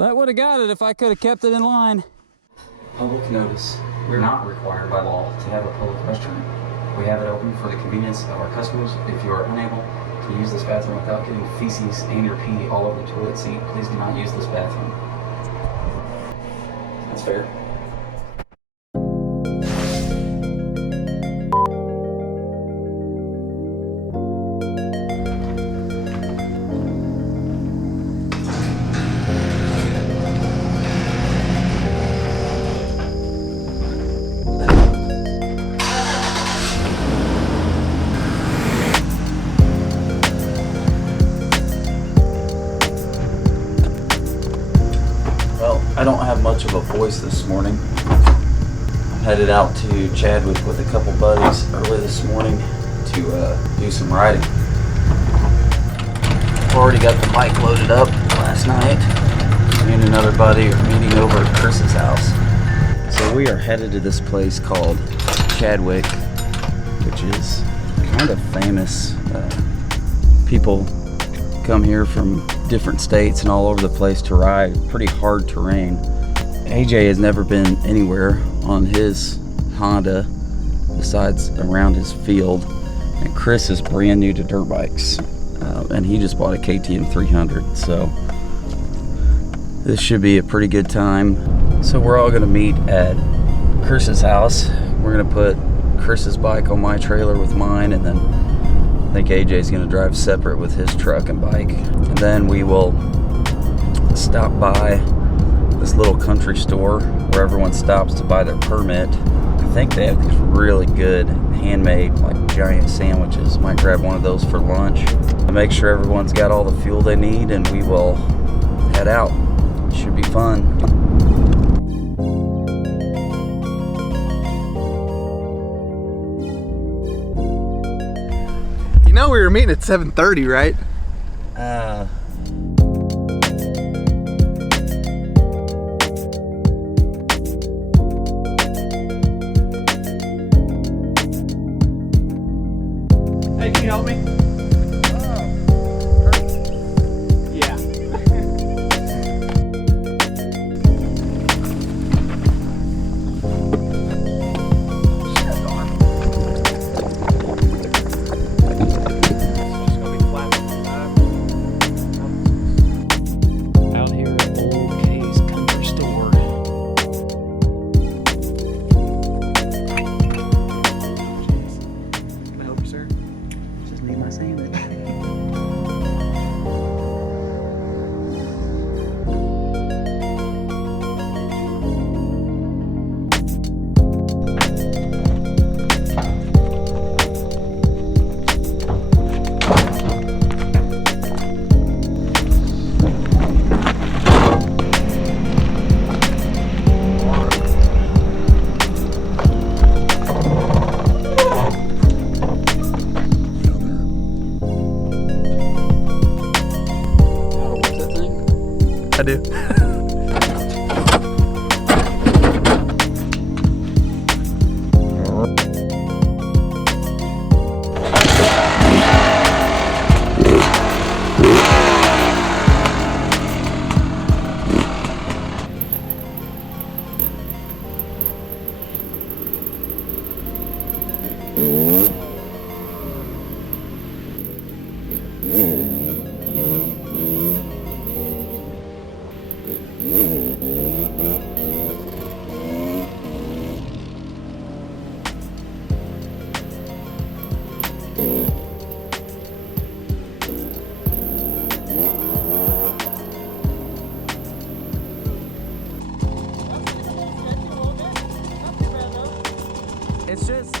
That would have got it if I could have kept it in line. Public notice. We're not required by law to have a public restroom. We have it open for the convenience of our customers. If you are unable to use this bathroom without getting feces and your pee all over the toilet seat, please do not use this bathroom. That's fair. I don't have much of a voice this morning. I'm headed out to Chadwick with a couple buddies early this morning to do some riding. Already got the bike loaded up last night. Me and another buddy are meeting over at Chris's house. So we are headed to this place called Chadwick, which is kind of famous. People come here from different states and all over the place to ride. Pretty hard terrain. AJ has never been anywhere on his Honda besides around his field, and Chris is brand new to dirt bikes, and he just bought a KTM 300, so this should be a pretty good time. So we're all gonna meet at Chris's house. We're gonna put Chris's bike on my trailer with mine, and then I think AJ's gonna drive separate with his truck and bike. And then we will stop by this little country store where everyone stops to buy their permit. I think they have these really good handmade, like, giant sandwiches. Might grab one of those for lunch to make sure everyone's got all the fuel they need, and we will head out. Should be fun. You know we were meeting at 7:30, right? Hey, can you help me? Yeah. I do.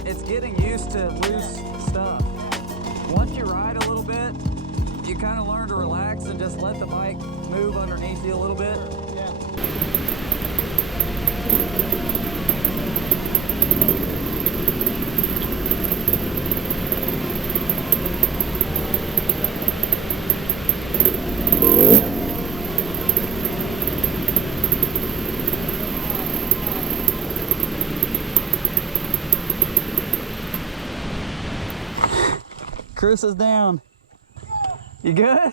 It's getting used to loose stuff. Once you ride a little bit, you kind of learn to relax and just let the bike move underneath you a little bit. Chris is down. You good?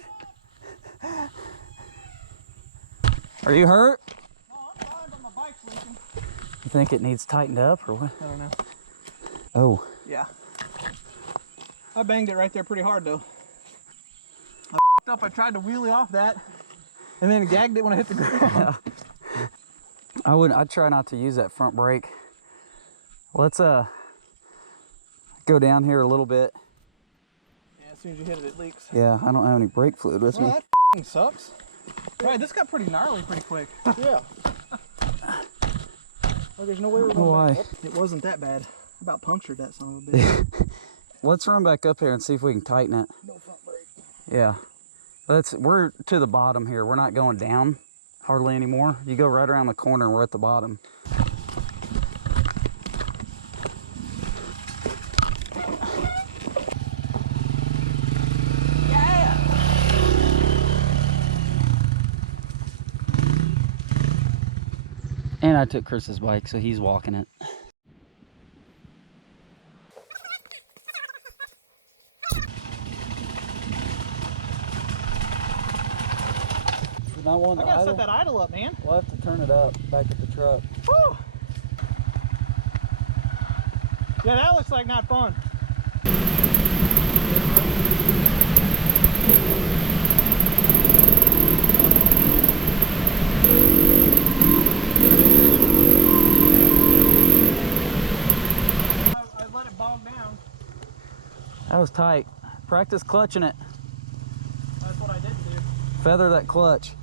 Are you hurt? No, I'm fine, but my bike's leaking. You think it needs tightened up or what? I don't know. Oh. Yeah. I banged it right there pretty hard though. I f***ed up. I tried to wheelie off that and then gagged it when I hit the ground. Yeah. I'd try not to use that front brake. Let's go down here a little bit. Yeah, as soon as you hit it, it leaks. Yeah, I don't have any brake fluid with me. That f***ing sucks. Right, this got pretty gnarly pretty quick. Yeah. Oh, there's no way we're going back. It wasn't that bad. About punctured that son of a bitch. Let's run back up here and see if we can tighten it. No front brake. Yeah. We're to the bottom here. We're not going down hardly anymore. You go right around the corner and we're at the bottom. And I took Chris's bike, so he's walking it. Not one I gotta set that idle up, man. We'll have to turn it up back at the truck. Whew. Yeah, that looks like not fun. I let it bog down. That was tight. Practice clutching it. That's what I did do. Feather that clutch.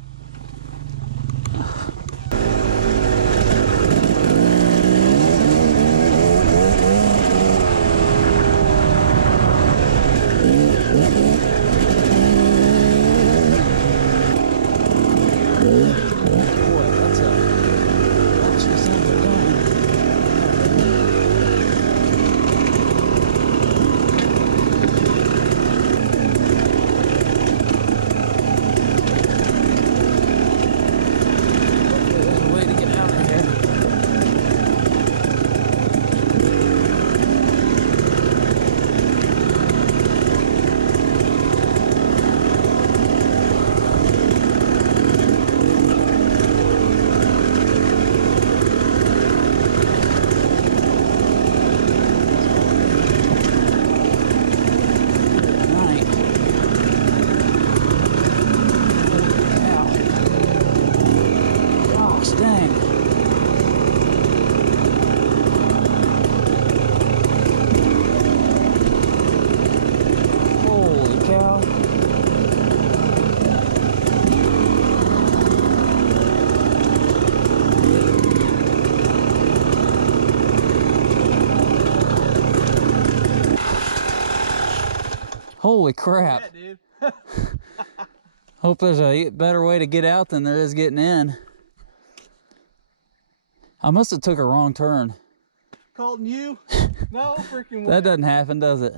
Holy crap. Yeah, dude. Hope there's a better way to get out than there is getting in. I must have took a wrong turn. Colton, you? No freaking way. That doesn't happen, does it?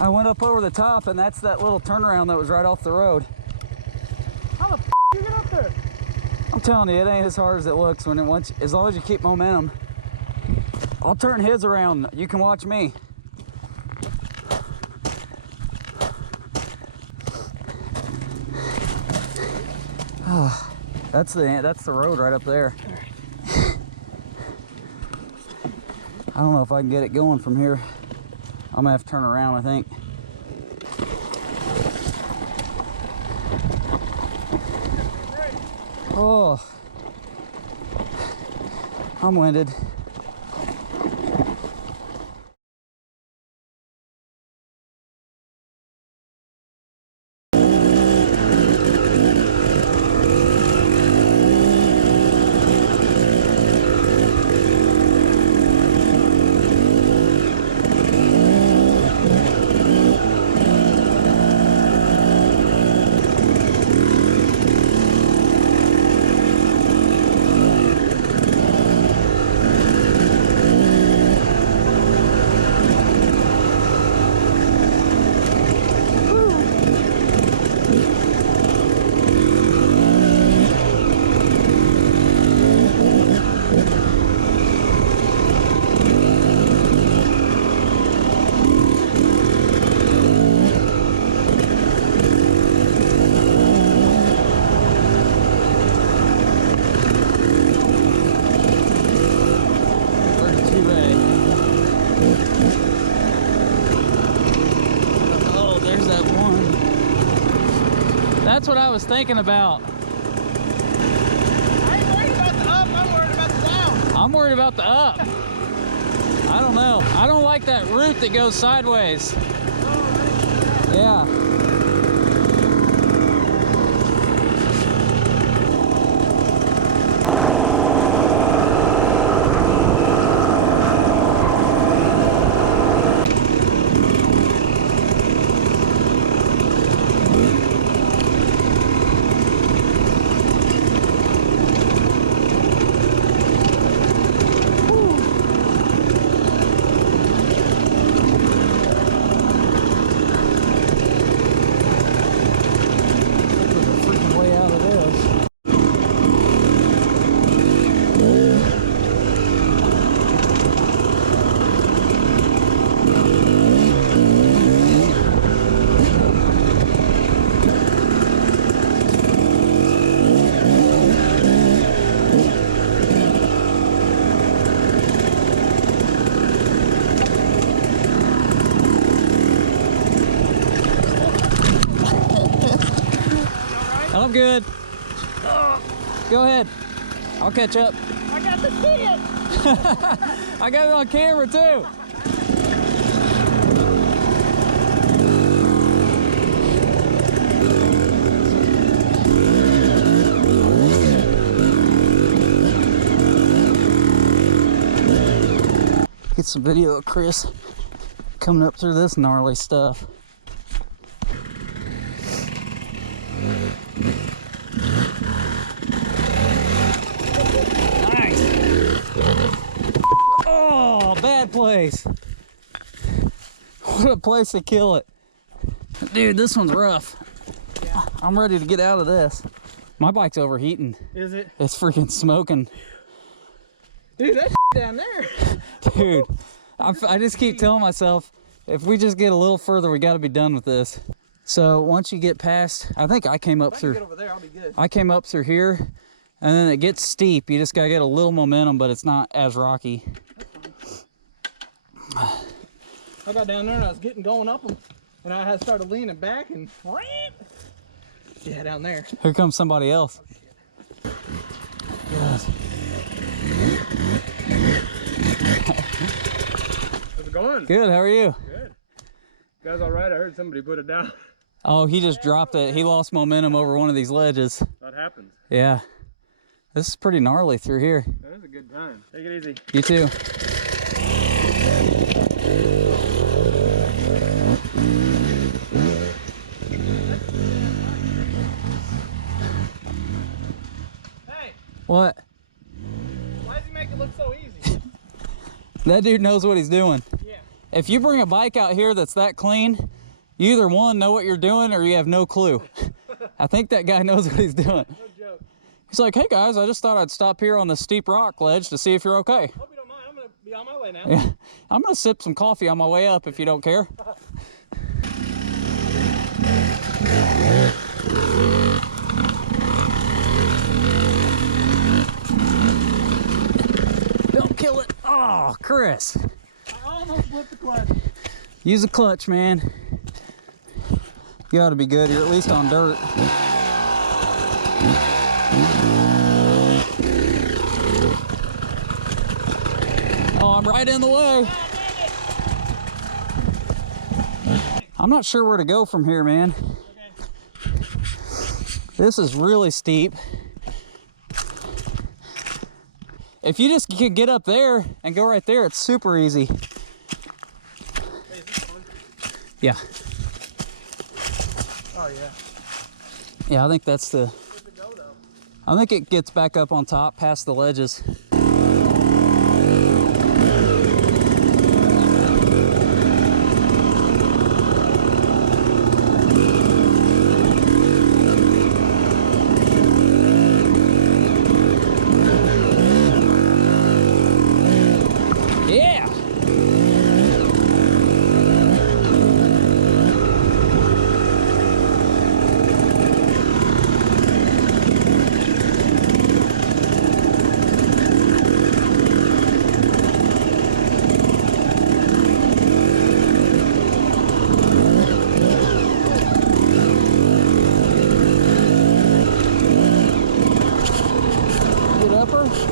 I went up over the top, and that's that little turnaround that was right off the road. How the f you get up there? I'm telling you, it ain't as hard as it looks as long as you keep momentum. I'll turn his around. You can watch me. Oh, that's the road right up there. I don't know if I can get it going from here. I'm gonna have to turn around, I think. Oh, I'm winded. That's what I was thinking about. I ain't worried about the up, I'm worried about the down. I'm worried about the up. I don't know. I don't like that route that goes sideways. Yeah. I'm good. Go ahead. I'll catch up. I got to see it. I got it on camera too. Get some video of Chris coming up through this gnarly stuff. Oh, bad place. What a place to kill it. Dude, this one's rough. Yeah. I'm ready to get out of this. My bike's overheating. Is it? It's freaking smoking. Dude, that's down there. Dude, I just keep telling myself, if we just get a little further, we got to be done with this. So once you get past, I think I came up through. Get over there, I'll be good. I came up through here, and then it gets steep. You just gotta get a little momentum, but it's not as rocky. I got down there and I was getting going up them, and I had started leaning back and yeah, down there. Here comes somebody else. Yes. How's it going? Good, how are you? Good. You guys all right? I heard somebody put it down. Oh, he just dropped it. He lost momentum over one of these ledges. That happens. Yeah. This is pretty gnarly through here. That is a good time. Take it easy. You too. Hey, What? why does he make it look so easy? That dude knows what he's doing. Yeah. If you bring a bike out here that's that clean, you either one, know what you're doing, or you have no clue. I think that guy knows what he's doing. No joke. He's like, hey guys, I just thought I'd stop here on the steep rock ledge to see if you're okay. Hope you don't mind. I'm gonna be on my way now. Yeah, I'm gonna sip some coffee on my way up if you don't care. Don't kill it. Oh, Chris. I almost flipped the clutch. Use a clutch, man. You ought to be good. You're at least on dirt. Oh, I'm right in the way. I'm not sure where to go from here, man. This is really steep. If you just could get up there and go right there, it's super easy. Yeah. Oh yeah. Yeah, I think that's the... I think it gets back up on top past the ledges. Yeah! GoPro?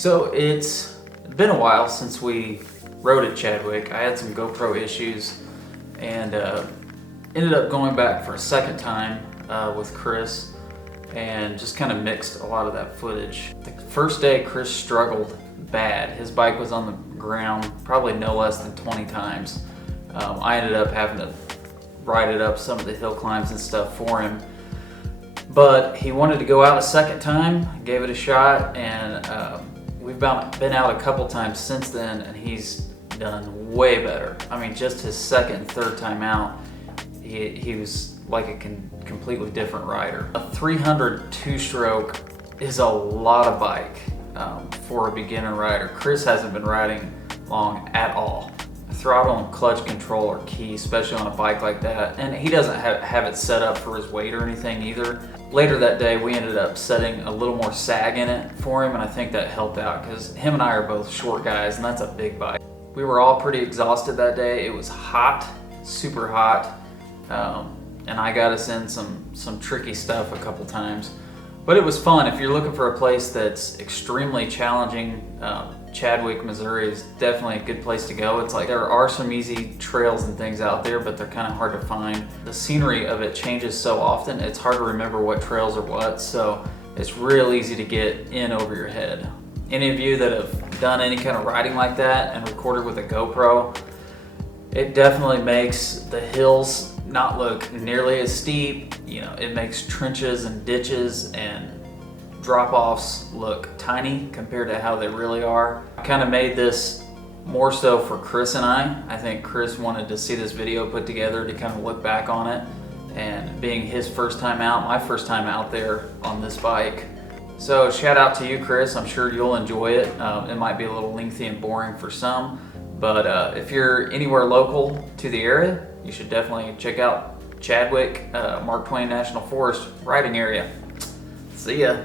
So it's been a while since we rode at Chadwick. I had some GoPro issues and ended up going back for a second time with Chris and just kind of mixed a lot of that footage. The first day Chris struggled bad. His bike was on the ground probably no less than 20 times. I ended up having to ride it up some of the hill climbs and stuff for him. But he wanted to go out a second time, gave it a shot, and we've been out a couple times since then, and he's done way better. I mean, just his second and third time out, he was like a completely different rider. A 300 two-stroke is a lot of bike for a beginner rider. Chris hasn't been riding long at all. Throttle and clutch control are key, especially on a bike like that. And he doesn't have it set up for his weight or anything either. Later that day, we ended up setting a little more sag in it for him, and I think that helped out because him and I are both short guys, and that's a big bike. We were all pretty exhausted that day. It was hot, super hot, and I got us in some tricky stuff a couple times. But it was fun. If you're looking for a place that's extremely challenging, Chadwick, Missouri is definitely a good place to go. It's like there are some easy trails and things out there, but they're kind of hard to find. The scenery of it changes so often, it's hard to remember what trails are what, so it's real easy to get in over your head. Any of you that have done any kind of riding like that and recorded with a GoPro, it definitely makes the hills not look nearly as steep. You know, it makes trenches and ditches and drop-offs look tiny compared to how they really are. I kind of made this more so for Chris and I. I think Chris wanted to see this video put together to kind of look back on it, and being his first time out, my first time out there on this bike. So shout out to you, Chris. I'm sure you'll enjoy it. It might be a little lengthy and boring for some, but if you're anywhere local to the area, you should definitely check out Chadwick, Mark Twain National Forest riding area. See ya.